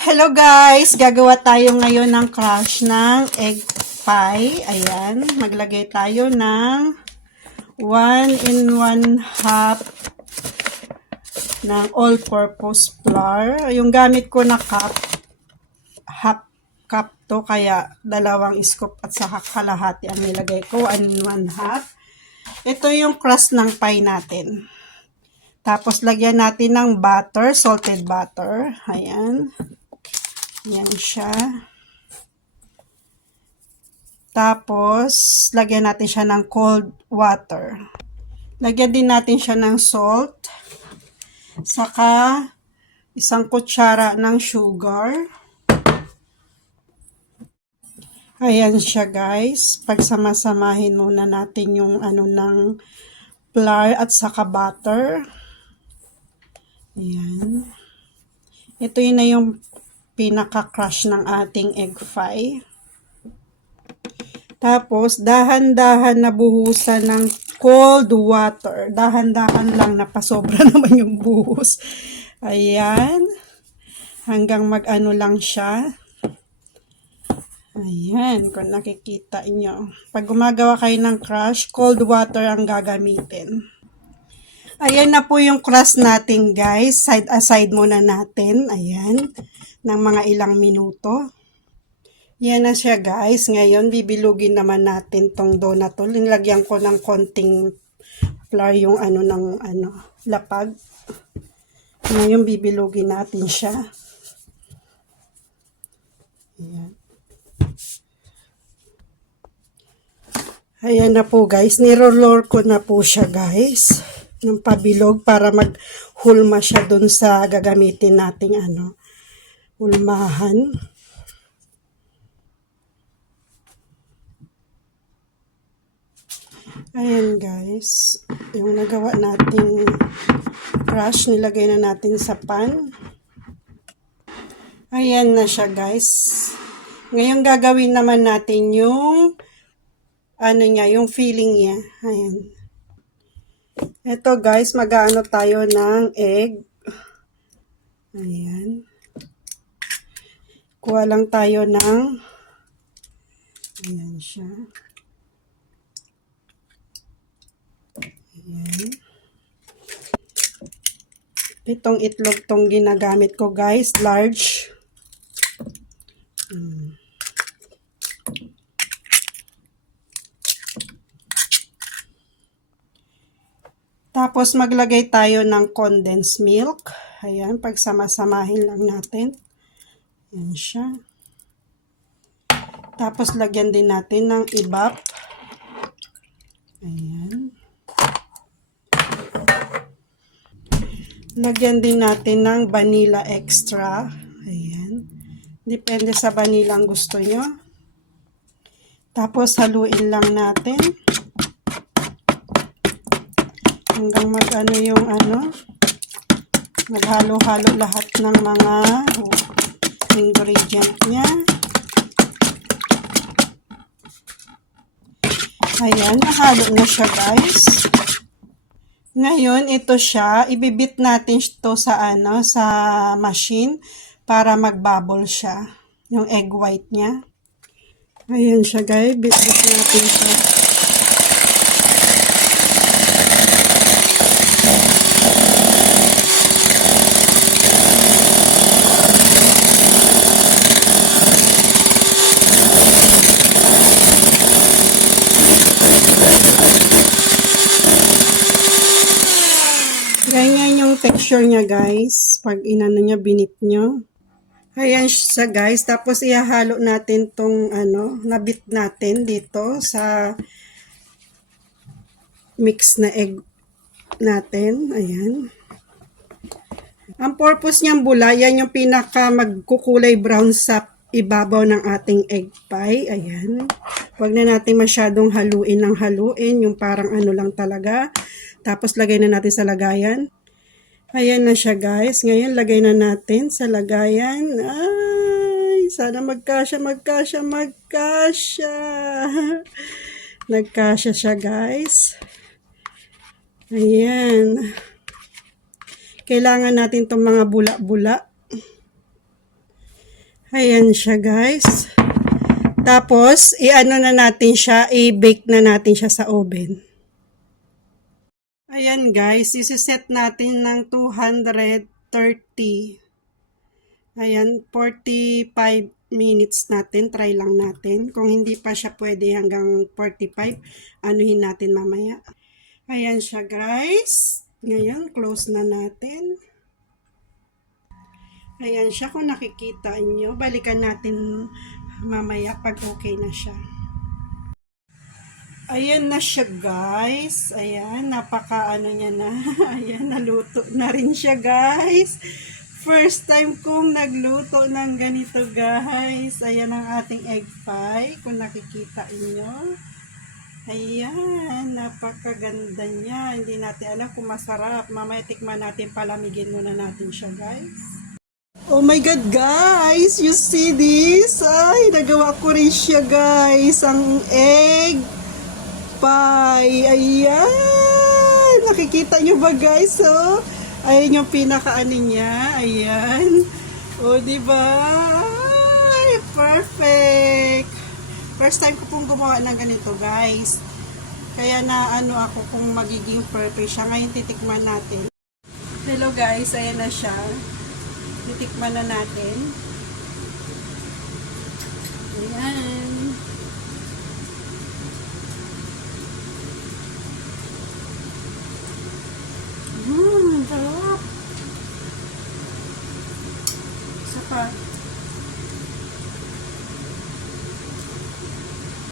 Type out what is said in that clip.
Hello guys! Gagawa tayo ngayon ng crush ng egg pie. Ayan. Maglagay tayo ng 1 in 1/2 ng all-purpose flour. Yung gamit ko na cup, half cup to, kaya 2 scoop at saka kalahati ang nilagay ko, 1 in 1/2. Ito yung crust ng pie natin. Tapos lagyan natin ng butter, salted butter. Ayan. Yan siya. Tapos, lagyan natin siya ng cold water. Lagyan din natin siya ng salt. Saka, 1 kutsara ng sugar. Ayan siya guys. Pagsamasamahin muna natin yung ng flour at saka butter. Ayan. Ito yun na yung pinaka-crush ng ating egg pie. Tapos, dahan-dahan na buhusan ng cold water. Dahan-dahan lang, napasobra naman yung buhos. Ayan. Hanggang mag-ano lang siya. Ayan, kung nakikita nyo. Pag gumagawa kayo ng crush, cold water ang gagamitin. Ayan na po yung crust natin guys. Side aside muna natin. Ayan. Ng mga ilang minuto. Yan na siya guys. Ngayon, bibilugin naman natin tong donut. Nilagyan ko ng konting flour yung lapag. Ngayon, bibilugin natin siya. Ayan. Ayan na po guys. Nirolor ko na po siya guys. Ng pabilog para maghulma siya dun sa gagamitin nating hulmahan. Ayan guys, yung nagawa nating crush, nilagay na natin sa pan. Ayan na siya guys. Ngayon gagawin naman natin yung yung filling niya. Ayan. Ito guys, mag-aano tayo ng egg. Ayan. Kuha lang tayo ng ayan siya. Ayan. 7 itlog tong ginagamit ko guys, large. Tapos maglagay tayo ng condensed milk. Ayan, pagsama-samahin lang natin. Ayan siya. Tapos lagyan din natin ng evap. Ayan. Lagyan din natin ng vanilla extra. Ayan. Depende sa vanilla ang gusto nyo. Tapos haluin lang natin. Hanggang maghalo-halo lahat ng mga ingredient niya. Ayan, nahalo na siya guys. Ngayon, ito siya, ibibit natin ito sa machine para magbubble siya, yung egg white niya. Ayan siya guys, bit-bit natin siya. Ganyan yung texture niya guys. Pag binit nyo. Ayan siya guys. Tapos ihahalo natin tong nabit natin dito sa mix na egg natin. Ayan. Ang purpose niyang bula, yan yung pinaka magkukulay brown sa ibabaw ng ating egg pie. Ayan. Huwag na natin masyadong haluin ng haluin. Yung parang lang talaga. Tapos lagay na natin sa lagayan. Ayan na siya guys. Ngayon lagay na natin sa lagayan. Ay, sana magkasya. Nagkasya siya guys. Ayan. Kailangan natin itong mga bula-bula. Ayan siya guys. Tapos, i-ano na natin siya, i-bake na natin siya sa oven. Ayan guys, isi-set natin ng 230. Ayan, 45 minutes natin. Try lang natin. Kung hindi pa siya pwede hanggang 45, anuhin natin mamaya. Ayan siya guys. Ngayon, close na natin. Ayan siya, kung nakikita nyo. Balikan natin mamaya pag okay na siya. Ayan na siya guys. Ayan, napaka ano niya na. Ayan, naluto na rin siya guys. First time kong nagluto ng ganito guys. Ayan ang ating egg pie. Kung nakikita inyo. Ayan, napakaganda niya. Hindi natin alam kung masarap. Mamaya tikman natin, palamigin muna natin siya guys. Oh my God guys, you see this? Ay, nagawa ko rin siya guys. Ang egg pie. Ayan. Nakikita nyo ba guys? Oh? Ayan yung pinaka-ano niya. Ayan. O, diba? Ay, perfect. First time ko pong gumawa ng ganito, guys. Kaya na ano ako kung magiging perfect siya. Ngayon titikman natin. Hello guys, ayan na siya. Titikman na natin. Ayan. Sarap. Isa pa.